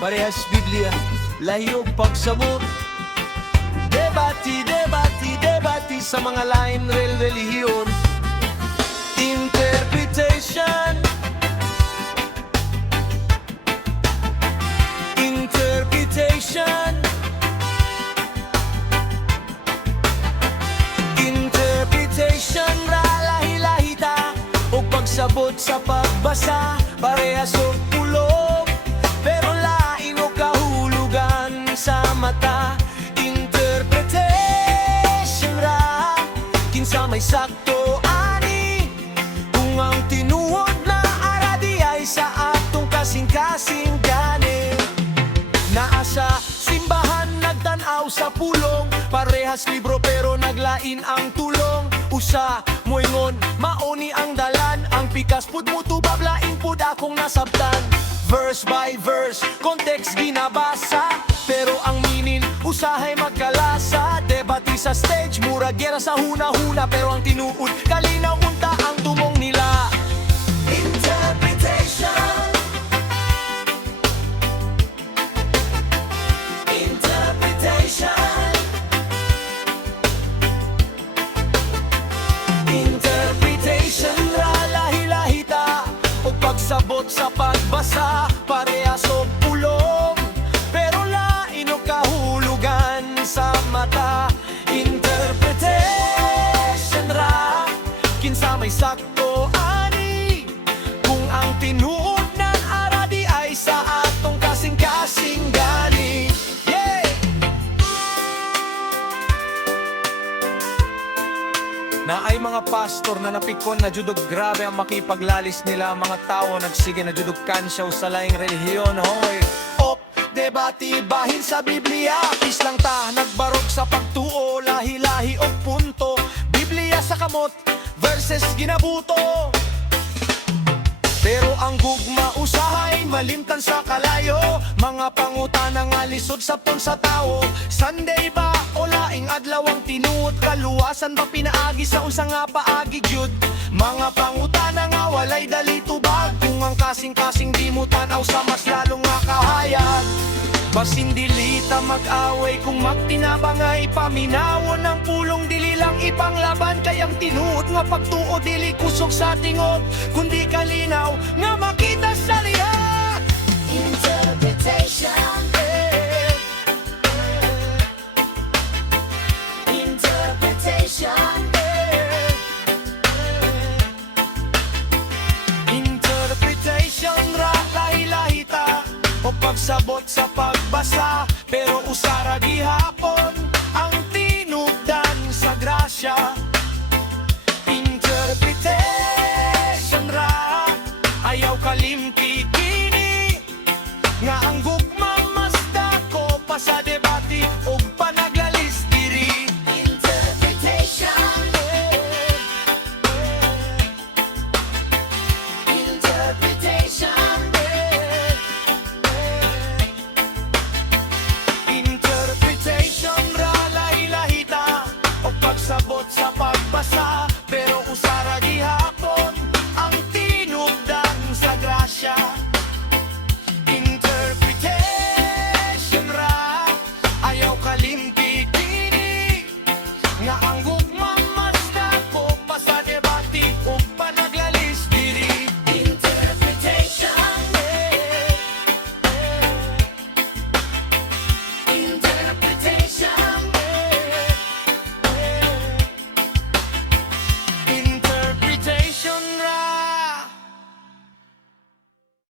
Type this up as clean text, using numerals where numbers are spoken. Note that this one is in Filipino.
parehas Biblia, lahi o pagsabot. Debati sa mga lain relihiyon. Interpretation ra lahi-lahi ta o pagsabot sa pagbasa, parehas og pulong pero lain o kahulugan sa mata. Interpretation ra kinsa may sakto ani kung ang tinuod na aradi ay sa atong kasing-kasing gani. Naa sa simbahan nagtanaw sa pulong, parehas libro pero naglain ang tulong. Usa moingon mauni ang dalan, ang pikas pud mo tubab lain pud akong nasabtan. Verse by verse, context ginabasa, pero ang meaning usahay magkalasa. Debati sa stage, mura gera sa huna-huna, pero ang tinuod kalinaw unta ang tumong nila. Interpretation ra lahi-lahi ta o pagsabot sa pagbasa, parehas og pulong pero lain o kahulugan sa mata. Interpretation ra kinsa may sakto ani kung ang tinuod ng aradi ay sa atong kasing-kasing gani. Na ay mga pastor na napikon na judog grabe ang makipaglalis nila. Mga tao nagsige na judog kansyaw sa laing relihiyon. Hoy, debati bahin sa Biblia, islang ta nagbarog sa pagtuo, lahi-lahi o punto. Biblia sa kamot verses ginabuto, pero ang gugma usahay malimtan sa kalayo. Mga pangutana nga lisod sa pon sa tao. Sunday ba o laing adlaw ang tinuod? Kaluwasan ba pinaagi sa unsa nga paagi gyud? Mga pangutana nga walay dali tubag, kung ang kasing-kasing di mo tanaw sa mas lalong nga kahayag. Basin dili ta mag-away kung magtinabangay, paminawon ng pulong dili lang ipanglaban. Kayang tinuod nga pagtuo dili kusog sa tingog, kundi kalinaw nga makita sa lihat. Interpretation. Interpretation ra lahi-lahi ta o pagsabot sa pagbasa, pero usara gihapon ang tinubdan sa grasya. Interpretation ra ayaw kalimti kini nga ang